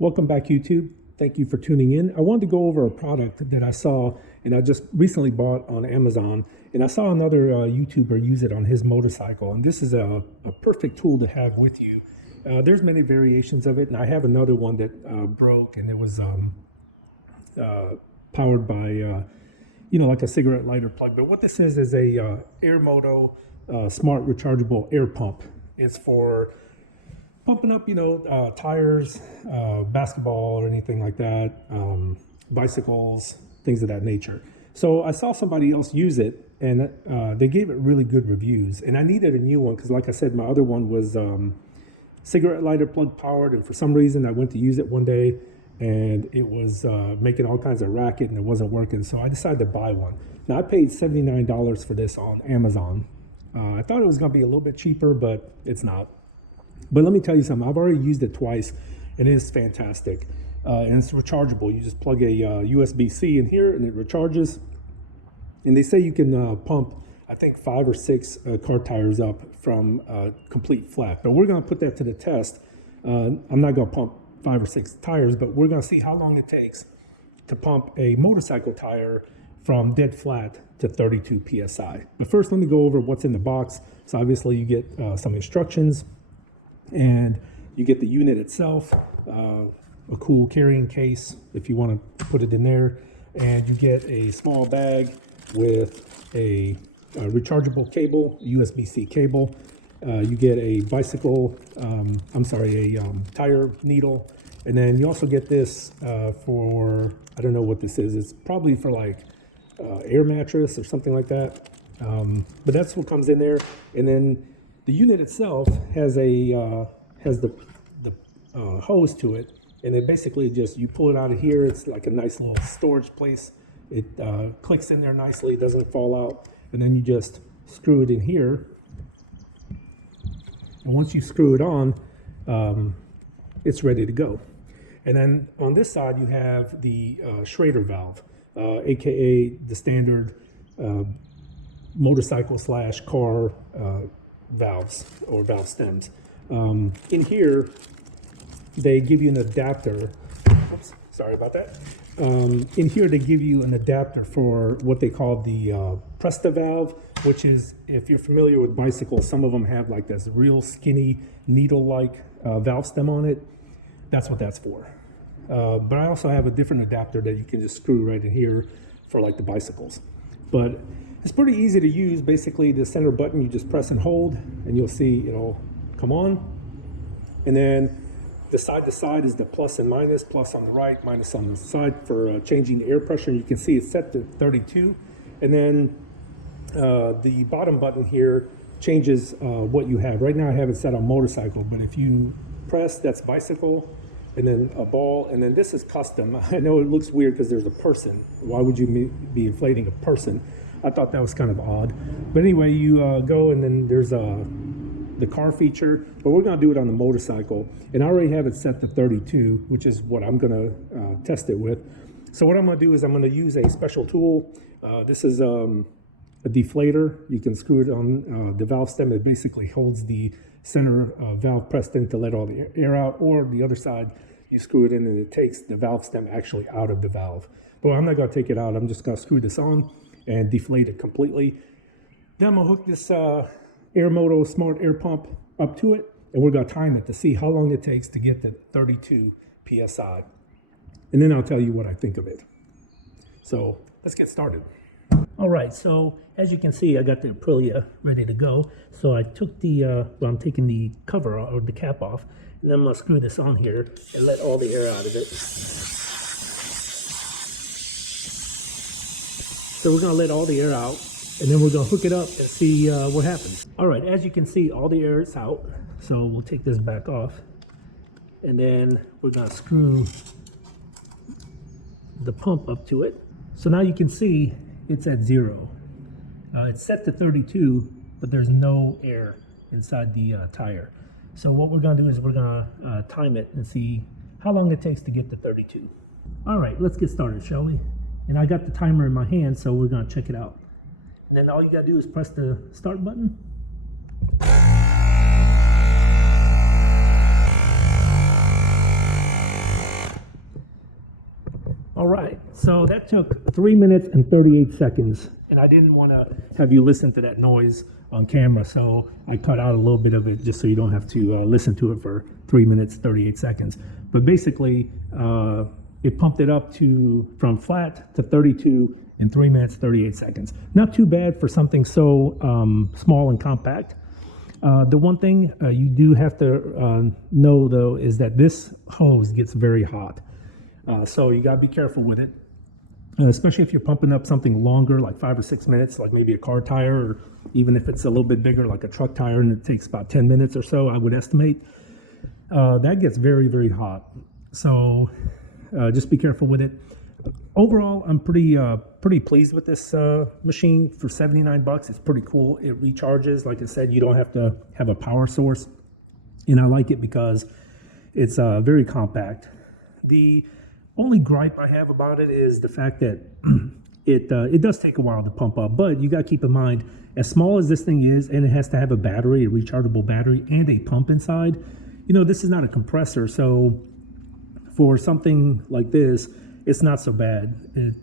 Welcome back, YouTube. Thank you for tuning in. I wanted to go over a product that I saw and I just recently bought on Amazon, and I saw another YouTuber use it on his motorcycle, and this is a perfect tool to have with you. There's many variations of it, and I have another one that broke, and it was powered by like a cigarette lighter plug. But what this is a Airmoto smart rechargeable air pump. It's for pumping up, tires, basketball or anything like that, bicycles, things of that nature. So I saw somebody else use it, and they gave it really good reviews. And I needed a new one because, like I said, my other one was cigarette lighter plug powered, and for some reason I went to use it one day, and it was making all kinds of racket, and it wasn't working. So I decided to buy one. Now I paid $79 for this on Amazon. I thought it was going to be a little bit cheaper, but it's not. But let me tell you something. I've already used it twice, and it is fantastic. And it's rechargeable. You just plug a USB-C in here, and it recharges. And they say you can pump, I think, 5 or 6 car tires up from complete flat. But we're going to put that to the test. I'm not going to pump 5 or 6 tires, but we're going to see how long it takes to pump a motorcycle tire from dead flat to 32 psi. But first, let me go over what's in the box. So obviously, you get some instructions. And you get the unit itself, a cool carrying case if you want to put it in there, and you get a small bag with a rechargeable cable, USB-C cable. You get a tire needle, and then you also get this for, I don't know what this is. It's probably for like air mattress or something like that. But that's what comes in there, and then the unit itself has the hose to it, and it basically just, you pull it out of here. It's like a nice little storage place. It clicks in there nicely, it doesn't fall out, and then you just screw it in here. And once you screw it on, it's ready to go. And then on this side, you have the Schrader valve, aka the standard motorcycle / car valves or valve stems. In here, they give you an adapter. Oops, sorry about that. In here, they give you an adapter for what they call the Presta valve, which is, if you're familiar with bicycles, some of them have like this real skinny needle-like valve stem on it. That's what that's for. But I also have a different adapter that you can just screw right in here for like the bicycles. But it's pretty easy to use. Basically, the center button you just press and hold, and you'll see it'll come on. And then the side to side is the plus and minus, plus on the right, minus on the side for changing the air pressure. You can see it's set to 32. And then the bottom button here changes what you have. Right now I have it set on motorcycle, but if you press, that's bicycle, and then a ball, and then this is custom. I know it looks weird because there's a person. Why would you be inflating a person? I thought that was kind of odd. But anyway, you go, and then there's the car feature, but we're going to do it on the motorcycle. And I already have it set to 32, which is what I'm going to test it with. So what I'm going to do is I'm going to use a special tool. This is a deflator. You can screw it on the valve stem. It basically holds the center valve pressed in to let all the air out, or the other side, you screw it in and it takes the valve stem actually out of the valve. But I'm not going to take it out. I'm just going to screw this on and deflate it completely. Then I'm going to hook this Airmoto smart air pump up to it, and we're going to time it to see how long it takes to get to 32 psi. And then I'll tell you what I think of it. So let's get started. All right, so as you can see, I got the Aprilia ready to go. So I took I'm taking the cover or the cap off, and then I'm going to screw this on here and let all the air out of it. So we're going to let all the air out, and then we're going to hook it up and see what happens. All right, as you can see, all the air is out. So we'll take this back off, and then we're going to screw the pump up to it. So now you can see it's at 0. It's set to 32, but there's no air inside the tire. So what we're going to do is we're going to time it and see how long it takes to get to 32. All right, let's get started, shall we? And I got the timer in my hand, so we're going to check it out. And then all you got to do is press the start button. All right, so that took 3 minutes and 38 seconds, and I didn't want to have you listen to that noise on camera, so I cut out a little bit of it just so you don't have to listen to it for 3 minutes 38 seconds. But basically, it pumped it up from flat to 32 in 3 minutes 38 seconds. Not too bad for something so small and compact. The one thing you do have to know though is that this hose gets very hot. So you gotta be careful with it, especially if you're pumping up something longer, like 5 or 6 minutes, like maybe a car tire, or even if it's a little bit bigger, like a truck tire, and it takes about 10 minutes or so, I would estimate. That gets very, very hot. So just be careful with it. Overall, I'm pretty pleased with this machine. For 79 bucks. It's pretty cool. It recharges. Like I said, you don't have to have a power source, and I like it because it's very compact. The only gripe I have about it is the fact that it does take a while to pump up, but you got to keep in mind, as small as this thing is, and it has to have a battery, a rechargeable battery, and a pump inside, you know, this is not a compressor, so for something like this, it's not so bad.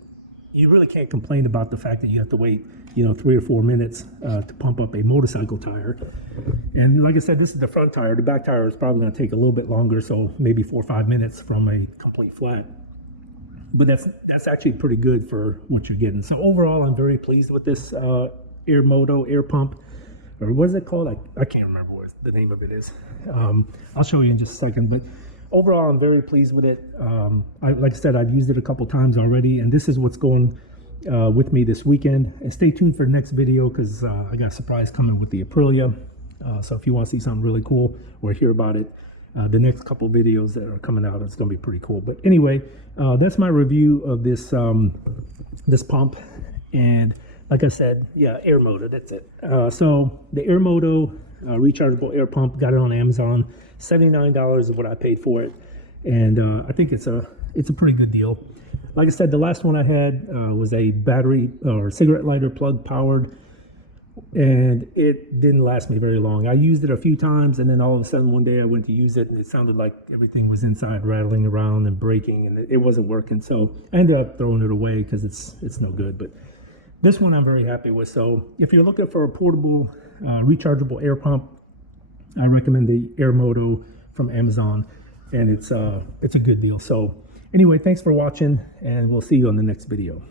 You really can't complain about the fact that you have to wait, you know, 3 or 4 minutes to pump up a motorcycle tire. And like I said, this is the front tire. The back tire is probably going to take a little bit longer, so maybe 4 or 5 minutes from a complete flat. But that's actually pretty good for what you're getting. So overall, I'm very pleased with this Airmoto air pump, or what is it called? I can't remember what the name of it is. I'll show you in just a second. But overall, I'm very pleased with it. Like I said, I've used it a couple times already, and this is what's going with me this weekend. And stay tuned for the next video, because I got a surprise coming with the Aprilia. So if you want to see something really cool or hear about it, the next couple videos that are coming out, it's going to be pretty cool. But anyway, that's my review of this this pump. And like I said, yeah, Airmoto, that's it. So the Airmoto rechargeable air pump, got it on Amazon. $79 is what I paid for it, and I think it's a pretty good deal. Like I said, the last one I had was a battery or cigarette lighter plug powered, and it didn't last me very long. I used it a few times, and then all of a sudden one day I went to use it, and it sounded like everything was inside rattling around and breaking, and it wasn't working. So I ended up throwing it away because it's no good. But this one I'm very happy with. So if you're looking for a portable rechargeable air pump, I recommend the Airmoto from Amazon, and it's a good deal. So anyway, thanks for watching, and we'll see you on the next video.